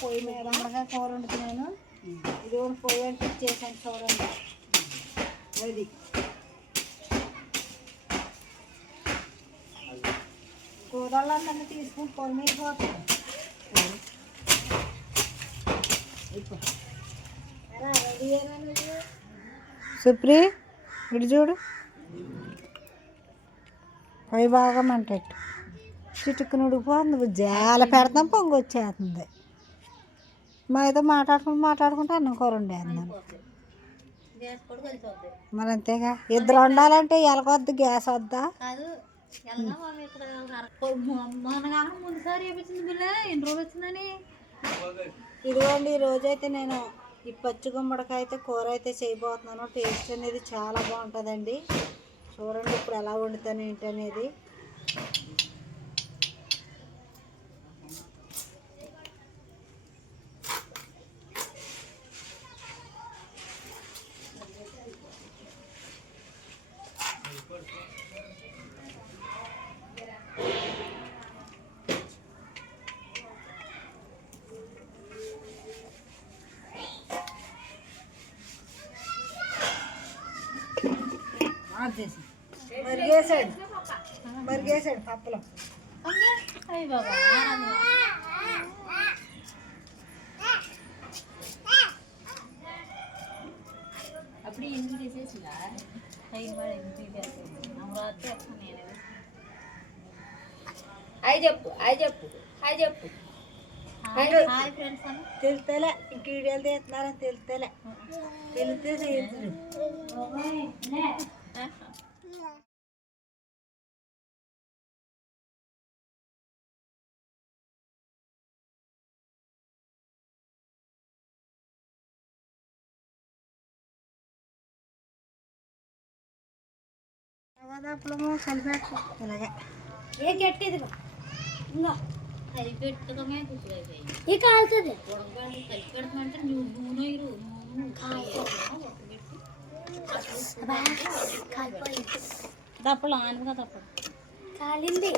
పొయ్యి మీద ఉండగా కూర వండుతున్నాను. ఇది కూడా పొయ్యి అంటే ఇచ్చేసాను చూడండి. అది. కూరళ్ళందరినీ తీసుకుని పొయ్యి మీద పోతాను. సుప్రి ఇటు చూడు. బాగా మంటట్టు చిటుక్కుని ఉడికిపోతుంది జాల పెడతాం పొంగి వచ్చేస్తుంది మా అయితే మాట్లాడుకుంటూ మాట్లాడుకుంటూ అన్నం కూర వండేస్తున్నాను మరి అంతేగా? ఇద్దరు వండాలంటే ఎలకొద్దు గ్యాస్ వద్దా? ఇదిగోండి ఈ రోజైతే నేను ఈ పచ్చి గుమ్మడికాయ అయితే కూర అయితే చేయబోతున్నాను. టేస్ట్ అనేది చాలా బాగుంటుందండి. చూడండి ఇప్పుడు ఎలా వండుతాను ఏంటి అనేది మరిగేసాడు మరిగేసాడు పప్పులో అయ్యి బాబా అప్పుడు ఎందుకు తీసేసిందా అయ్యి ఎందుకు నేను అయి చెప్పు అయి చెప్పు అయి చెప్పు. హాయ్ ఫ్రెండ్స్ అని తెలుస్తేలే ఇంక వీడియోలు తీస్తున్నారని తెలుస్తేలే తెలిస్తే ಅವದಾಪ್ಲಮೋ ಸಲ್ಬೇಕು ನನಗೆ ಏಕೆ ಎಟ್ಟಿದ್ರು ಹಿಂಗ ಕೈಗೆ ಇಟ್ಕೊಮೆ ಕೂತ್ರೆ ಈಗ ಆಗ್ತದೆ ನೀವು ದೂನ ಇರು ಕಾಯಿ తప్పలు ఆనగా తప్పదు. కాలింది.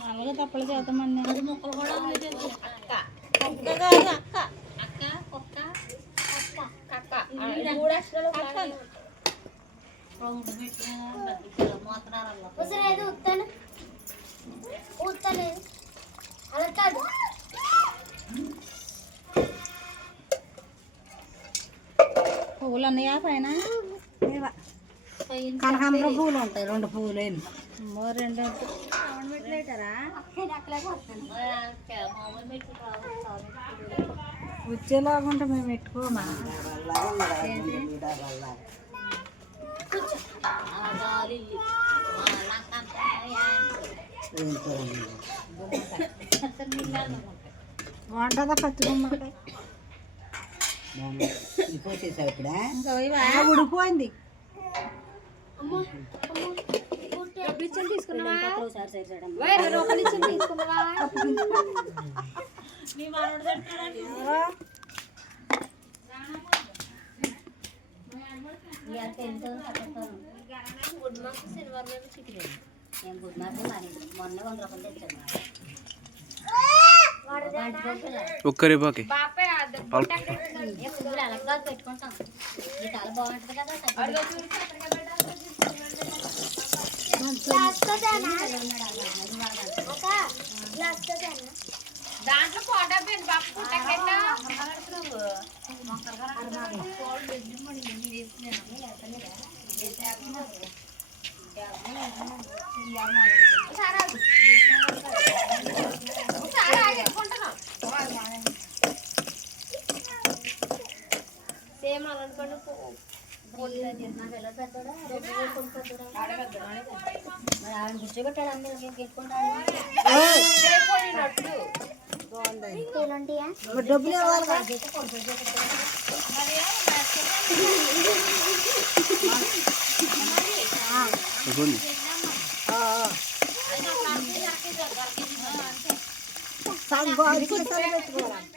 మామూలుగా తప్పలు చేద్దామని అది మొక్కలు కూడా. అక్క. అక్క కుక్క అక్క. అక్క మూడు అక్షరాలు రౌండ్ పెట్టిన ఉత్తాను. ఉత్తలేదు అలా కాదు. పువ్వులు ఉన్నాయా పైన కనకాంబరం పూలు ఉంటాయి రెండు పూలు ఏమి రెండు వచ్చేలాగుంటే మేము పెట్టుకోమా? బాగుంటుందా పచ్చి గుమ్మడికాయ ఆ, ఉడిపోయింది గుడ్ శనివారం ఏమో చికెన్ నేను గుడ్ మార్నింగ్ మరి మొన్న వంద రూపాయలు తెచ్చాను ఒక్కరిపాకి ఎప్పుడు పెట్టుకుంటాం బాగుంటుంది కదా దాంట్లో ఫోటో పెట్టి బాబు పుట్టకెట్టా ఒకసారి మరి ఆవిడ కూర్చోబెట్టాడు అందరూ పెట్టుకుంటాడు పోయినట్టు బాగుంది ఇలాంటియా మరి డబ్బులు ఇవ్వాలిగా ఇదిగోండి. ఆ, ఆ. సగం బాగా సగం పెట్టుకోవాలి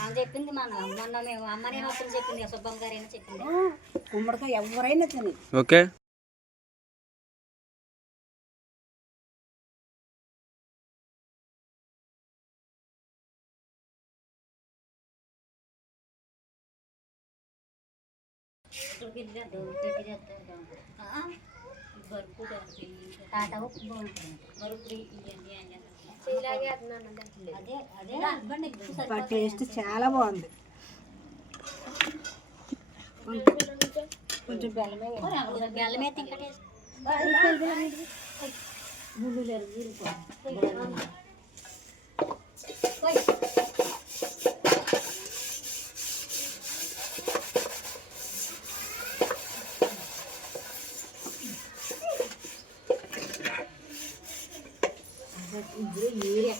ఆమె చెప్పింది మన మొన్న మేము అమ్మ నేను వస్తుంది చెప్పింది సుబ్బమ్మ గారు అయినా చెప్పింది గుమ్మడికాయ ఎవరైనా తిని ఓకే టాటా ఉప్పు బాగుంటుంది ఇలాగే అన్నాను దాంట్లో అదే అదే Taste చాలా బాగుంది. కొంచెం బెల్లమే బెల్లమే ఇంకా 嗯，对对对。